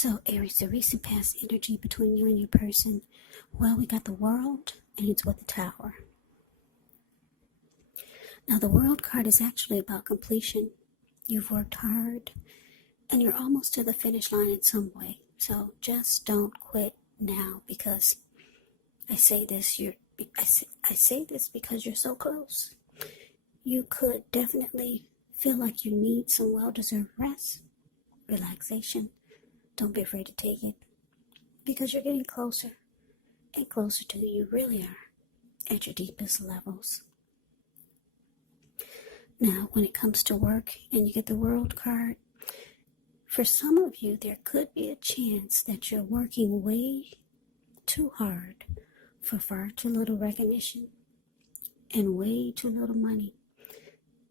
So, Aries, the recent past energy between you and your person, well, we got the World, and it's with the Tower. Now, the World card is actually about completion. You've worked hard, and you're almost to the finish line in some way. So, just don't quit now, because I say this because you're so close. You could definitely feel like you need some well-deserved rest, relaxation. Don't be afraid to take it, because you're getting closer and closer to who you really are at your deepest levels. Now, when it comes to work and you get the World card, for some of you, there could be a chance that you're working way too hard for far too little recognition and way too little money.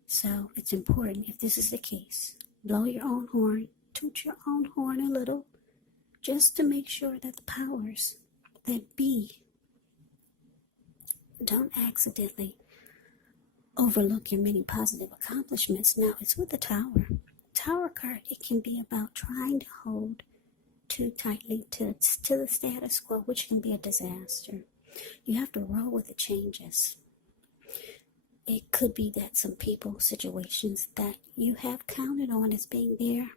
So it's important, if this is the case, blow your own horn, toot your own horn a little, just to make sure that the powers that be don't accidentally overlook your many positive accomplishments. Now, it's with the Tower. Tower card, it can be about trying to hold too tightly to the status quo, which can be a disaster. You have to roll with the changes. It could be that some people, situations that you have counted on as being there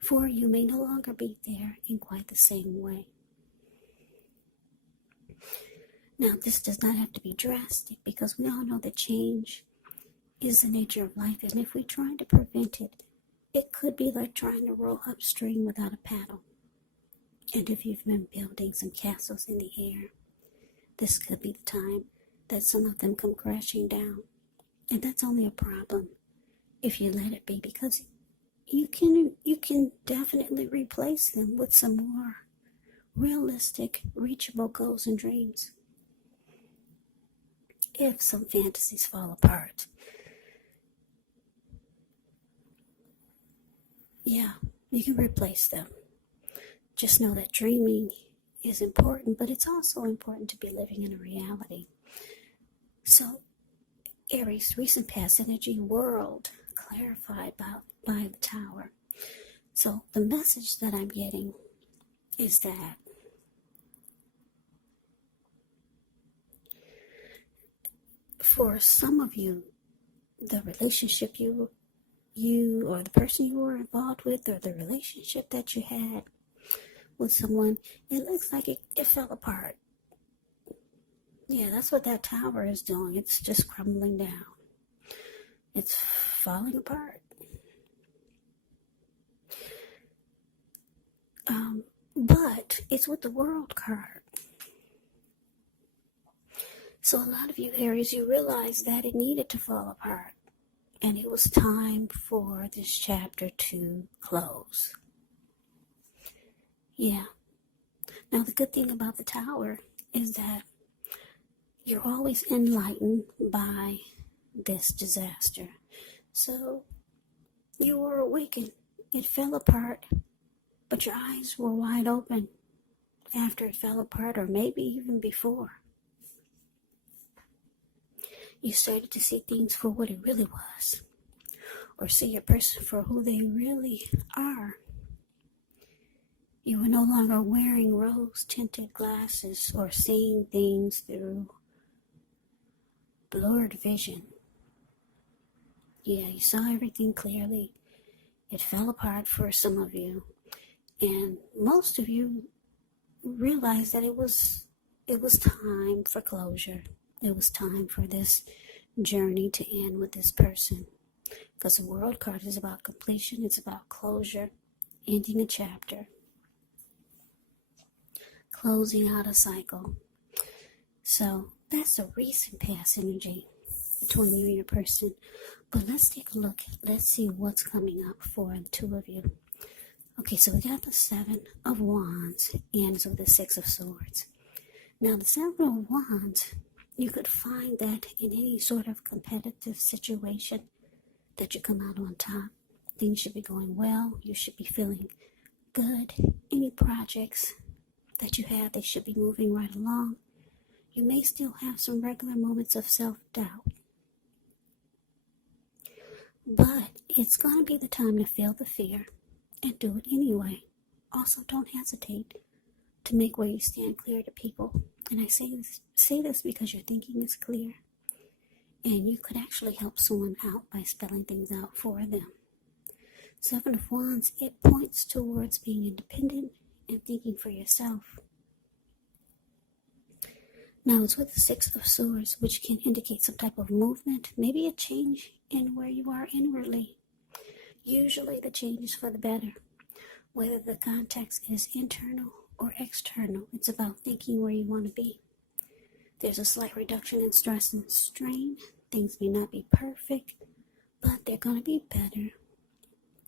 for you may no longer be there in quite the same way. Now, this does not have to be drastic, because we all know that change is the nature of life, and if we try to prevent it, it could be like trying to row upstream without a paddle. And if you've been building some castles in the air, this could be the time that some of them come crashing down. And that's only a problem if you let it be, because you can definitely replace them with some more realistic, reachable goals and dreams. If some fantasies fall apart, yeah, you can replace them. Just know that dreaming is important, but it's also important to be living in a reality. So, Aries, recent past energy, World, clarified by the Tower. So, the message that I'm getting is that for some of you, the relationship you or the person you were involved with, or the relationship that you had with someone, it looks like it fell apart. Yeah, that's what that Tower is doing. It's just crumbling down. It's falling apart. But it's with the World card. So a lot of you Aries, you realize that it needed to fall apart, and it was time for this chapter to close. Yeah. Now, the good thing about the Tower is that you're always enlightened by this disaster. So you were awakened. It fell apart, but your eyes were wide open after it fell apart, or maybe even before. You started to see things for what it really was, or see your person for who they really are. You were no longer wearing rose-tinted glasses or seeing things through blurred vision. Yeah, you saw everything clearly. It fell apart for some of you, and most of you realized that it was time for closure. It was time for this journey to end with this person, because the World card is about completion. It's about closure, ending a chapter, closing out a cycle. So that's the recent past energy between you and your person. But let's take a look. Let's see what's coming up for the two of you. Okay, so we got the Seven of Wands and so the Six of Swords. Now, the Seven of Wands, you could find that in any sort of competitive situation that you come out on top. Things should be going well. You should be feeling good. Any projects that you have, they should be moving right along. You may still have some regular moments of self-doubt, but it's going to be the time to feel the fear and do it anyway. Also, don't hesitate to make where you stand clear to people. And I say this because your thinking is clear, and you could actually help someone out by spelling things out for them. Seven of Wands, it points towards being independent and thinking for yourself. Now it's with the Six of Swords, which can indicate some type of movement, maybe a change in where you are inwardly. Usually the change is for the better. Whether the context is internal or external, it's about thinking where you want to be. There's a slight reduction in stress and strain. Things may not be perfect, but they're going to be better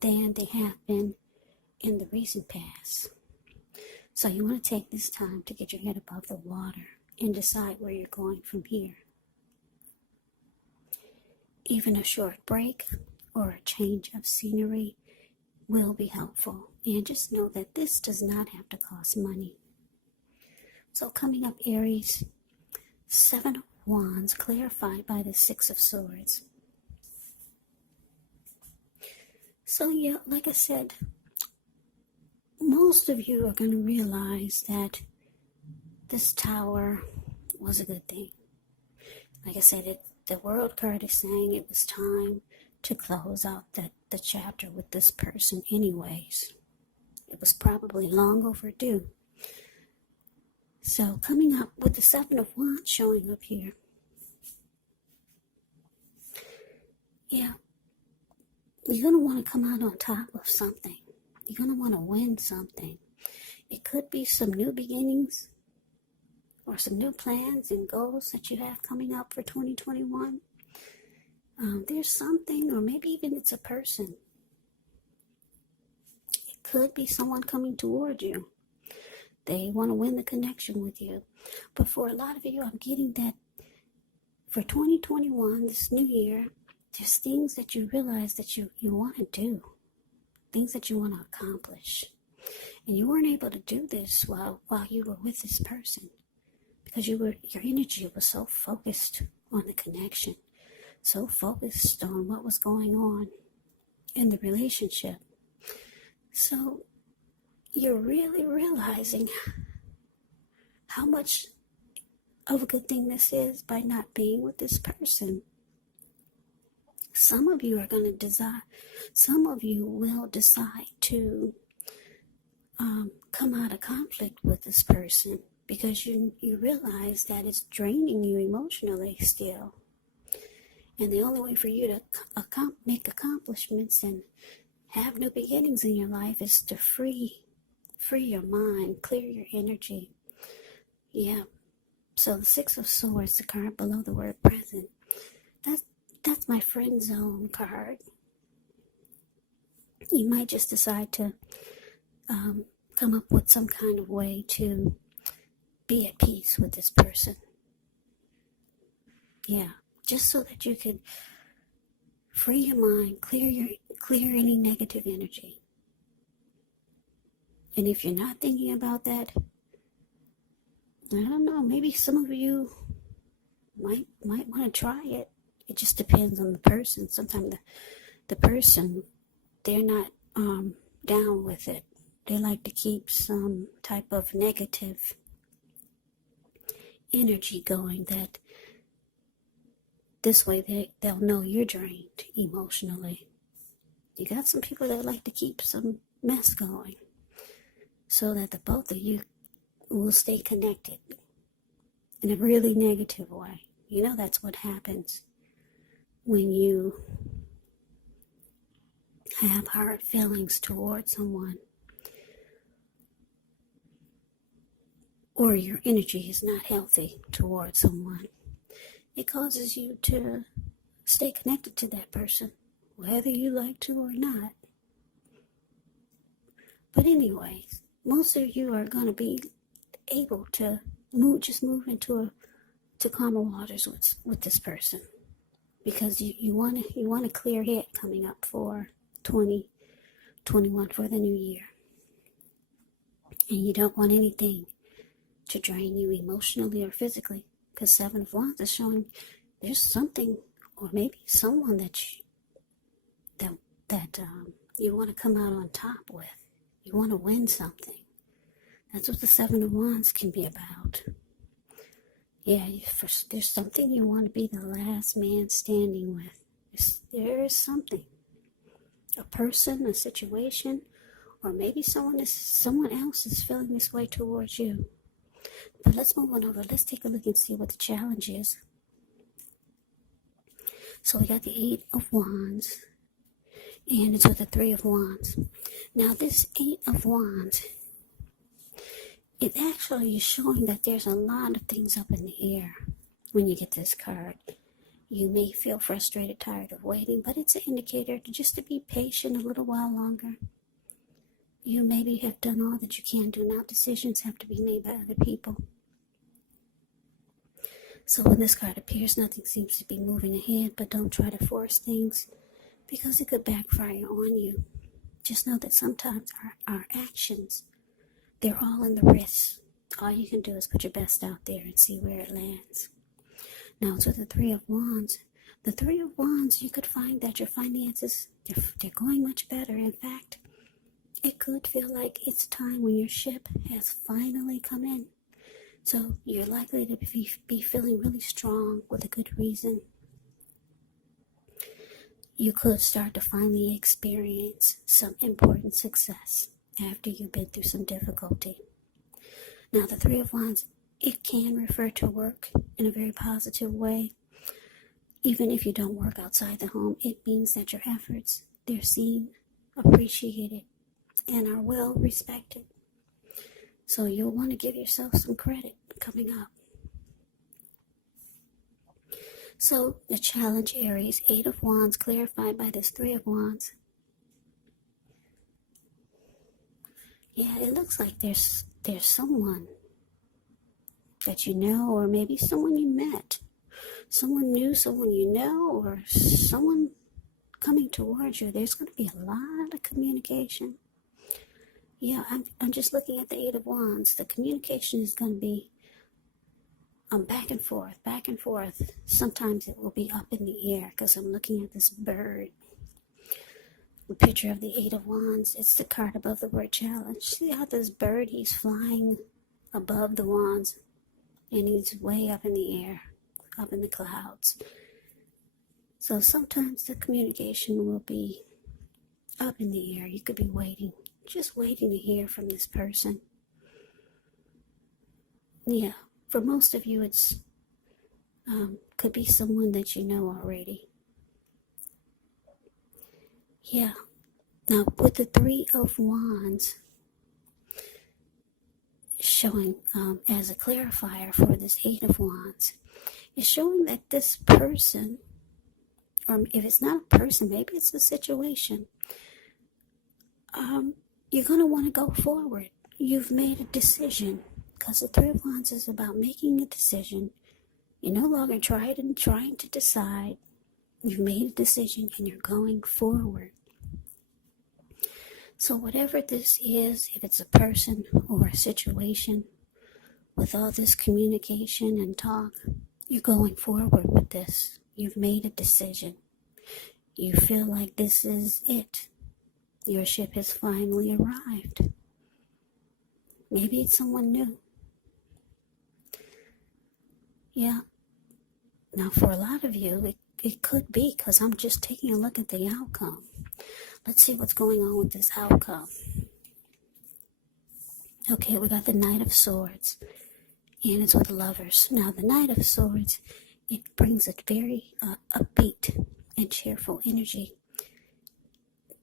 than they have been in the recent past. So you want to take this time to get your head above the water and decide where you're going from here. Even a short break or a change of scenery will be helpful. And just know that this does not have to cost money. So coming up, Aries, Seven of Wands clarified by the Six of Swords. So yeah, like I said, most of you are going to realize that this Tower was a good thing. Like I said, the World card is saying it was time to close out the chapter with this person anyways. It was probably long overdue. So coming up with the Seven of Wands showing up here. Yeah, you're going to want to come out on top of something. You're going to want to win something. It could be some new beginnings or some new plans and goals that you have coming up for 2021. There's something, or maybe even it's a person. It could be someone coming toward you. They want to win the connection with you. But for a lot of you, I'm getting that for 2021, this new year, there's things that you realize that you want to do. Things that you want to accomplish. And you weren't able to do this while you were with this person. Because your energy was so focused on the connection. So focused on what was going on in the relationship. So you're really realizing how much of a good thing this is by not being with this person. Some of you are going to desire, some of you will decide to come out of conflict with this person because you realize that it's draining you emotionally still. And the only way for you to make accomplishments and have new beginnings in your life is to free your mind, clear your energy. Yeah. So the Six of Swords, the card below the word present, that's my friend zone card. You might just decide to come up with some kind of way to be at peace with this person. Yeah. Just so that you can free your mind, clear any negative energy. And if you're not thinking about that, I don't know, maybe some of you might want to try it. It just depends on the person. Sometimes the person, they're not down with it. They like to keep some type of negative energy going that this way they'll know you're drained emotionally. You got some people that like to keep some mess going so that the both of you will stay connected in a really negative way. You know that's what happens when you have hard feelings towards someone or your energy is not healthy towards someone. It causes you to stay connected to that person, whether you like to or not. But anyways, most of you are going to be able to move into calmer waters with this person, because you want a clear head coming up for 2021 for the new year, and you don't want anything to drain you emotionally or physically. Because Seven of Wands is showing there's something, or maybe someone that you want to come out on top with. You want to win something. That's what the Seven of Wands can be about. Yeah, there's something you want to be the last man standing with. There is something. A person, a situation, or maybe someone else is feeling this way towards you. But let's move on over. Let's take a look and see what the challenge is. So we got the Eight of Wands, and it's with the Three of Wands. Now this Eight of Wands, it actually is showing that there's a lot of things up in the air when you get this card. You may feel frustrated, tired of waiting, but it's an indicator to be patient a little while longer. You maybe have done all that you can do. Now decisions have to be made by other people. So when this card appears, nothing seems to be moving ahead, but don't try to force things because it could backfire on you. Just know that sometimes our actions, they're all in the wrist. All you can do is put your best out there and see where it lands. Now, it's with the Three of Wands. The Three of Wands, you could find that your finances, they're going much better. In fact, it could feel like it's time when your ship has finally come in. So you're likely to be feeling really strong with a good reason. You could start to finally experience some important success after you've been through some difficulty. Now, the Three of Wands, it can refer to work in a very positive way. Even if you don't work outside the home, it means that your efforts, they're seen, appreciated, and are well respected. So you'll want to give yourself some credit coming up. So the challenge, Aries, Eight of Wands, clarified by this Three of Wands. Yeah, it looks like there's someone that you know, or maybe someone you met. Someone new, someone you know, or someone coming towards you. There's going to be a lot of communication. Yeah, I'm just looking at the Eight of Wands. The communication is going to be back and forth, back and forth. Sometimes it will be up in the air because I'm looking at this bird. The picture of the Eight of Wands. It's the card above the word challenge. See how this bird, he's flying above the wands and he's way up in the air, up in the clouds. So sometimes the communication will be up in the air. You could be waiting, just waiting to hear from this person. Yeah, for most of you, it's could be someone that you know already. Yeah. Now, with the Three of Wands showing as a clarifier for this Eight of Wands, is showing that this person, or if it's not a person, maybe it's a situation, you're going to want to go forward. You've made a decision, because the Three of Wands is about making a decision. You're no longer trying to decide. You've made a decision and you're going forward. So whatever this is, if it's a person or a situation, with all this communication and talk, you're going forward with this. You've made a decision. You feel like this is it. Your ship has finally arrived. Maybe it's someone new. Yeah. Now, for a lot of you, it could be, because I'm just taking a look at the outcome. Let's see what's going on with this outcome. Okay, we got the Knight of Swords, and it's with Lovers. Now, the Knight of Swords, it brings a very upbeat and cheerful energy.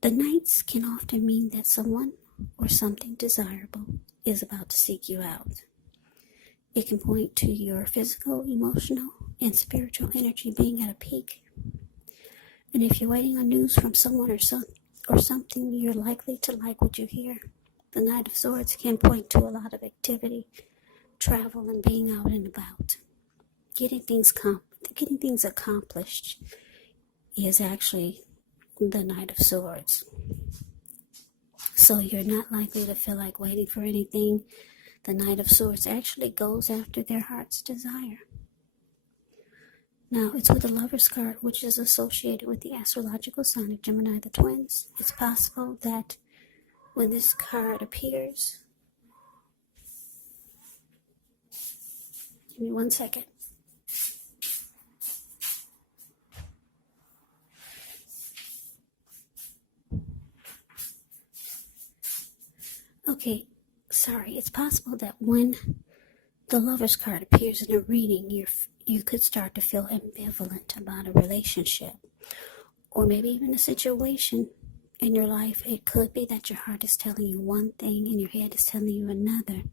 The Knights can often mean that someone or something desirable is about to seek you out. It can point to your physical, emotional, and spiritual energy being at a peak. And if you're waiting on news from someone or something, you're likely to like what you hear. The Knight of Swords can point to a lot of activity, travel, and being out and about. Getting things accomplished is actually the Knight of Swords. So you're not likely to feel like waiting for anything. The Knight of Swords actually goes after their heart's desire. Now, it's with the Lover's card, which is associated with the astrological sign of Gemini, the twins. It's possible that when this card appears. Give me 1 second. Okay, sorry. It's possible that when the Lover's card appears in a reading, you could start to feel ambivalent about a relationship, or maybe even a situation in your life. It could be that your heart is telling you one thing and your head is telling you another.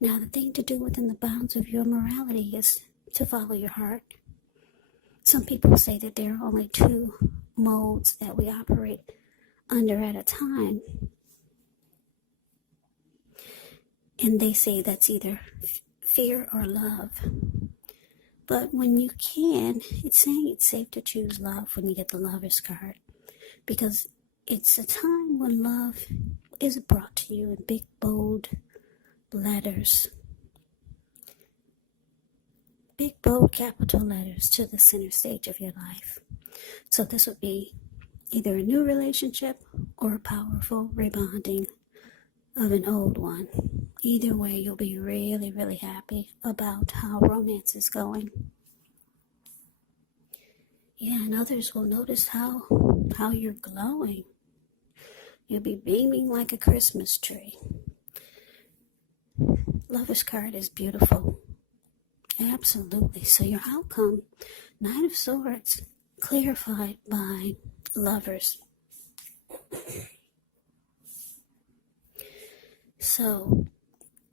Now, the thing to do within the bounds of your morality is to follow your heart. Some people say that there are only two modes that we operate under at a time. And they say that's either fear or love. But when you can, it's saying it's safe to choose love when you get the Lover's card. Because it's a time when love is brought to you in big, bold letters. Big, bold, capital letters to the center stage of your life. So this would be either a new relationship or a powerful rebonding of an old one. Either way, you'll be really, really happy about how romance is going. Yeah, and others will notice how you're glowing. You'll be beaming like a Christmas tree. Lover's card is beautiful. Absolutely. So your outcome, Knight of Swords, clarified by Lovers. So,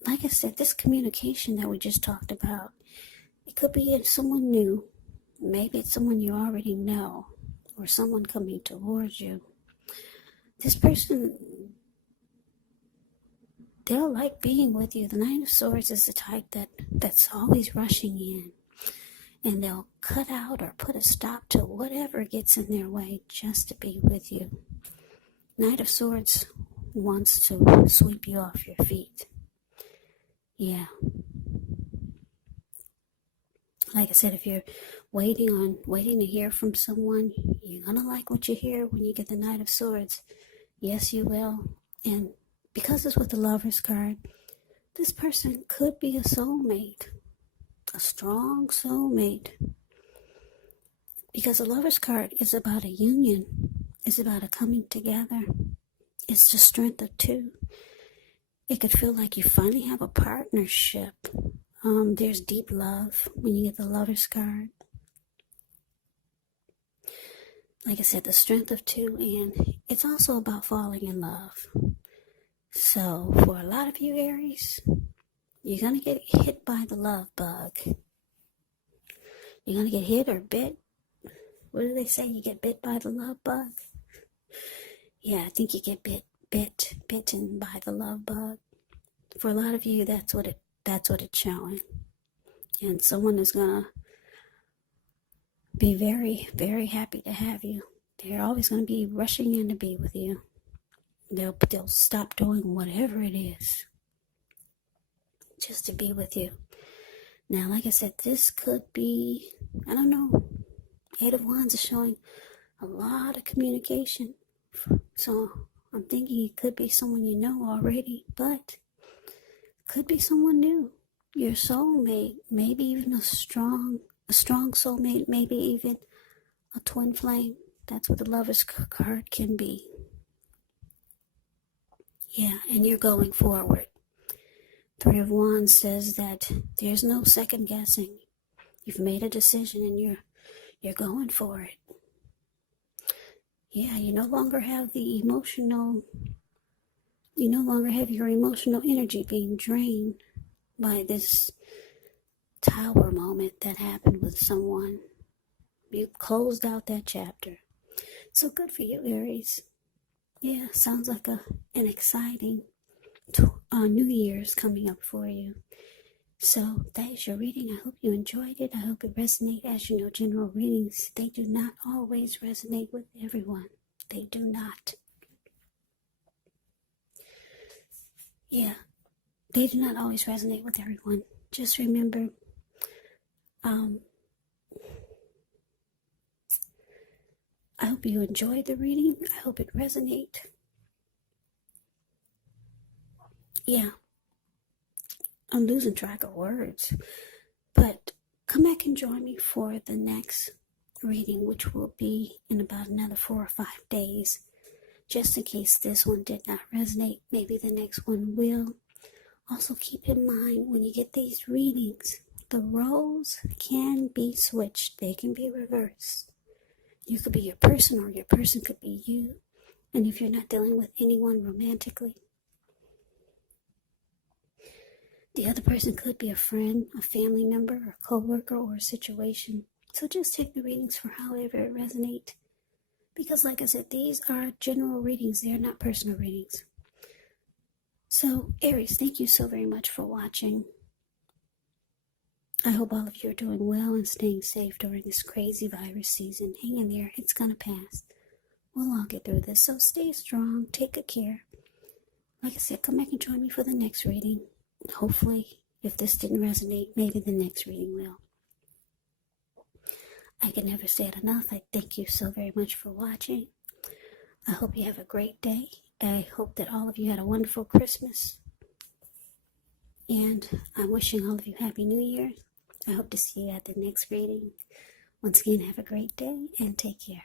like I said, this communication that we just talked about, it could be someone new. Maybe it's someone you already know, or someone coming towards you. This person, they'll like being with you. The Knight of Swords is the type that's always rushing in. And they'll cut out or put a stop to whatever gets in their way just to be with you. Knight of Swords wants to sweep you off your feet. Yeah. Like I said, if you're waiting to hear from someone, you're going to like what you hear when you get the Knight of Swords. Yes, you will. And because it's with the Lover's card, this person could be a soulmate. A strong soulmate. Because the Lover's card is about a union. It's about a coming together. It's the strength of two. It could feel like you finally have a partnership. There's deep love when you get the Lover's card. Like I said, the strength of two, and it's also about falling in love. So, for a lot of you Aries, you're going to get hit by the love bug. You're going to get hit or bit. What do they say? You get bit by the love bug? Yeah, I think you get bitten by the love bug. For a lot of you, that's what it's showing. And someone is going to be very, very happy to have you. They're always going to be rushing in to be with you. They'll stop doing whatever it is just to be with you. Now, like I said, this could be, I don't know, 8 of Wands is showing a lot of communication. So I'm thinking it could be someone you know already, but could be someone new. Your soulmate, maybe even a strong soulmate, maybe even a twin flame. That's what the Lover's card can be. Yeah, and you're going forward. 3 of Wands says that there's no second guessing. You've made a decision and you're going for it. Yeah, you no longer have your emotional energy being drained by this tower moment that happened with someone. You closed out that chapter. So good for you, Aries. Yeah, sounds like an exciting New Year's coming up for you. So that is your reading. I hope you enjoyed it. I hope it resonated. As you know, general readings, they do not always resonate with everyone. They do not. Yeah, they do not always resonate with everyone. Just remember, I hope you enjoyed the reading. I hope it resonated. yeah, I'm losing track of words. But come back and join me for the next reading, which will be in about another 4 or 5 days. Just in case this one did not resonate, maybe the next one will. Also keep in mind when you get these readings, the roles can be switched. They can be reversed. You could be your person or your person could be you. And if you're not dealing with anyone romantically, the other person could be a friend, a family member, a co-worker, or a situation. So just take the readings for however it resonates. Because like I said, these are general readings. They are not personal readings. So Aries, thank you so very much for watching. I hope all of you are doing well and staying safe during this crazy virus season. Hang in there. It's going to pass. We'll all get through this. So stay strong. Take good care. Like I said, come back and join me for the next reading. Hopefully, if this didn't resonate, maybe the next reading will. I can never say it enough. I thank you so very much for watching. I hope you have a great day. I hope that all of you had a wonderful Christmas. And I'm wishing all of you Happy New Year. I hope to see you at the next reading. Once again, have a great day and take care.